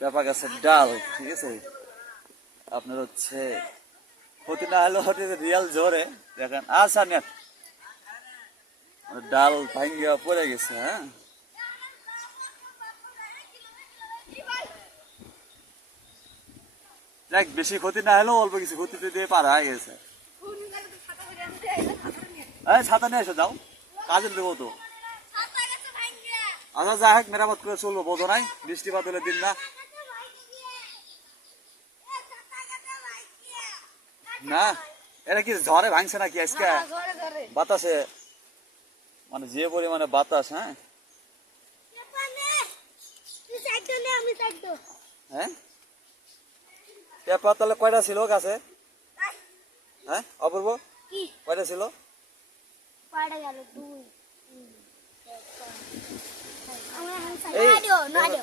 পেঁপা গাছের ডাল, ঠিক আছে? আপনার হচ্ছে, ক্ষতি না হলে হতে রিয়াল জোরে দেখেন আচ্ছা নেন ডাল ভাঙ্গিয়া পড়ে গেছে হ্যাঁ? দেখ বেশি ক্ষতি না হলেও অল্প কিছু ক্ষতিতে দিয়ে পার হয়ে গেছে। এই, ছাতা নিয়ে এসে, যাও। কাজে দেবো তো। আচ্ছা যাই হোক, মেরামত করে চলবো, বোঝো নাই, বৃষ্টিপাত হলে দিন না। না এটা কি ঝড়ে ভাঙছে নাকি আজকে? বাতাসে? মানে যে পরিমাণে বাতাস হ্যাঁ? হ্যাঁ? পেপার তাহলে কয়টা ছিল গাছে? হ্যাঁ অপূর্ব? কয়টা ছিল।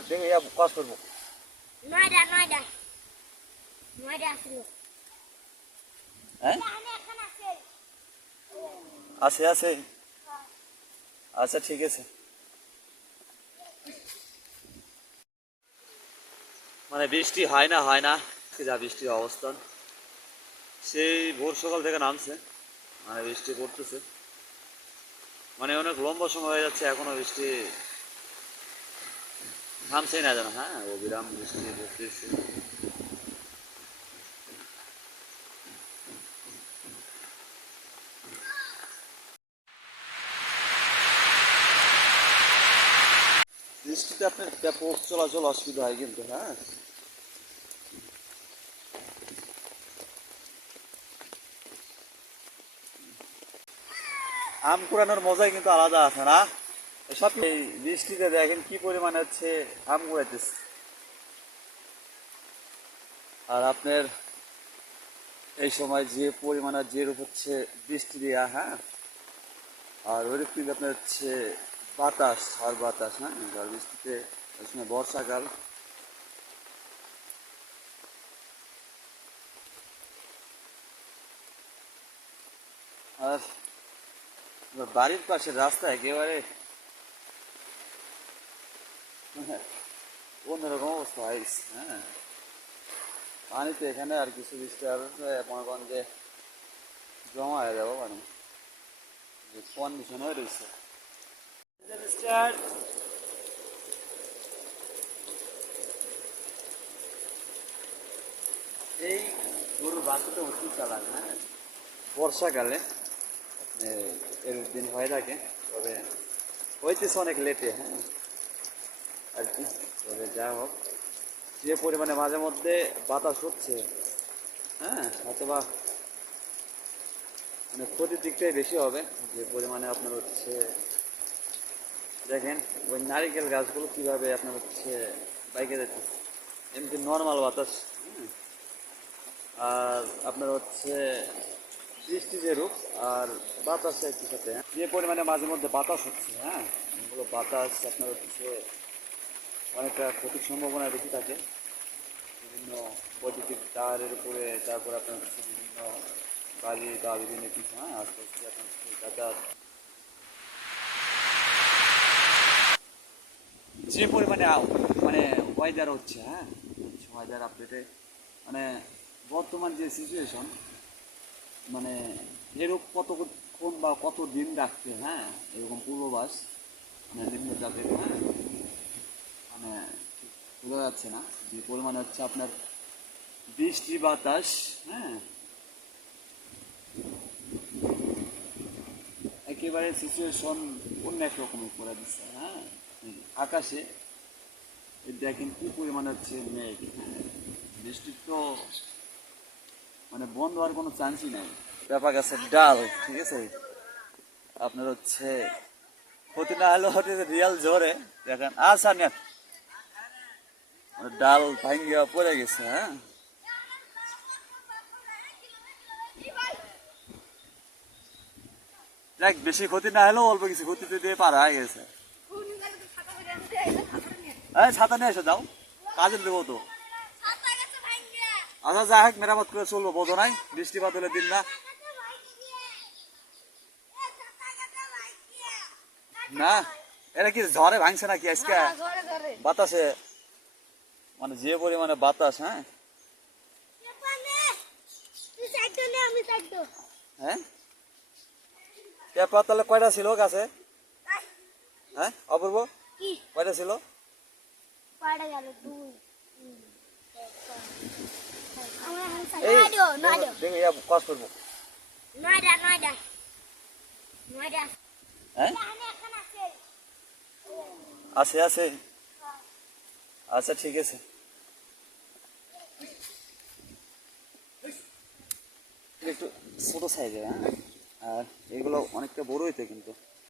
দেখো কাজ করব। ছিল। হ্যাঁ? আছে। আছে। আচ্ছা ঠিক আছে। মানে বৃষ্টি হয় না হয় না। যা বৃষ্টির অবস্থান। সেই ভোর সকাল থেকে নামছে। মানে বৃষ্টি পড়তেছে। মানে অনেক লম্বা সময় হয়ে যাচ্ছে, এখনও বৃষ্টি থামছেই না যেন। হ্যাঁ অবিরাম বৃষ্টি পড়তেছে। বৃষ্টিতে আপনার ব্যাপক চলাচল অসুবিধা হয় কিন্তু হ্যাঁ? আম কুড়ানোর মজাই কিন্তু আলাদা আছে, না? সব এই বৃষ্টিতে দেখেন কি পরিমাণে হচ্ছে আম কুড়াইতেছে। আর আপনার এই সময় যে পরিমাণে যে রূপ হচ্ছে বৃষ্টি দেওয়া হ্যাঁ? আর ওইরূপ কিন্তু আপনার হচ্ছে বাতাস, ঝড় বাতাস হ্যাঁ? ঝড় বৃষ্টিতে ওই সময় বর্ষাকাল আর বাড়ির পাশে রাস্তা একেবারে অন্যরকম অবস্থা হয়েছে হ্যাঁ? পানিতে এখানে আর কিছু বৃষ্টি আর মনে করেন যে জমা হয়ে যাব যে কন্ডিশন হয়ে রয়েছে। চালান হ্যাঁ? বর্ষাকালে এর দিন হয়ে থাকে, তবে হইতেছে অনেক লেটে হ্যাঁ? আর কি, তবে যা হোক, যে পরিমাণে মাঝে মধ্যে বাতাস হচ্ছে হ্যাঁ? অথবা মানে ক্ষতির দিকটাই বেশি হবে, যে পরিমাণে আপনার হচ্ছে দেখেন, ওই নারিকেল গাছগুলো কীভাবে আপনার হচ্ছে বাইকে যাচ্ছে এমনি নর্মাল বাতাস। আর আপনার হচ্ছে বৃষ্টি যে রূপ, আর বাতাস একটু সাথে হ্যাঁ। যে পরিমাণে মাঝে মধ্যে বাতাস হচ্ছে হ্যাঁ এগুলো বাতাস, আপনার হচ্ছে অনেকটা ক্ষতির সম্ভাবনা বেশি থাকে বিভিন্ন বৈদ্যুতিক তারের উপরে, তারপর আপনার হচ্ছে বিভিন্ন গাড়ি বা বিভিন্ন কিছু হ্যাঁ আস্তে আস্তে আপনার যাতায়াত যে পরিমাণে মানে ওয়েদার হচ্ছে হ্যাঁ? ওয়েদার আপডেটে মানে বর্তমান যে সিচুয়েশন মানে এরূপ কতক্ষণ বা কত দিন রাখতে হ্যাঁ? এরকম পূর্ববাস মানে নিম্নচাপের হ্যাঁ? মানে বোঝা যাচ্ছে না যে পরিমাণে হচ্ছে আপনার বৃষ্টি বাতাস হ্যাঁ? একেবারে সিচুয়েশন অন্য এক রকমের করে দিচ্ছে হ্যাঁ? আকাশে। দেখেন কি পরিমাণে হচ্ছে মেঘ। বৃষ্টির তো মানে বন্ধ হওয়ার কোনো চান্সই নাই। পেঁপা গাছের ডাল, ঠিক আছে? আপনার হচ্ছে ক্ষতি না হলে হতে রিয়াল জোরে। দেখেন আচ্ছা নেন মানে ডাল ভাঙ্গিয়া পড়ে গেছে হ্যাঁ? দেখ বেশি ক্ষতি না হলেও অল্প কিছু ক্ষতিতে দিয়ে পার হয়ে গেছে। এই ছাতা নিয়ে এসে যাও। কাজে দেবো তো। আচ্ছা যাই হোক মেরামত করে চলবো বোঝো নাই? বৃষ্টিপাত হলে দিন না। না? এটা কি ঝড়ে ভাঙছে নাকি আজকে? ঘরে বাতাসে? মানে যে পরিমাণে বাতাস হ্যাঁ? হ্যাঁ? পেঁপা তাহলে কয়টা ছিল গাছে? হ্যাঁ অপূর্ব? কয়টা ছিল? পাড়ে গেল দুই। করব। নয়ডা হ্যাঁ? আছে। আছে আছে। আচ্ছা ঠিক আছে। একটু ছোট সাইজের হ্যাঁ? আর এগুলো অনেকটা বড় হইতে কিন্তু।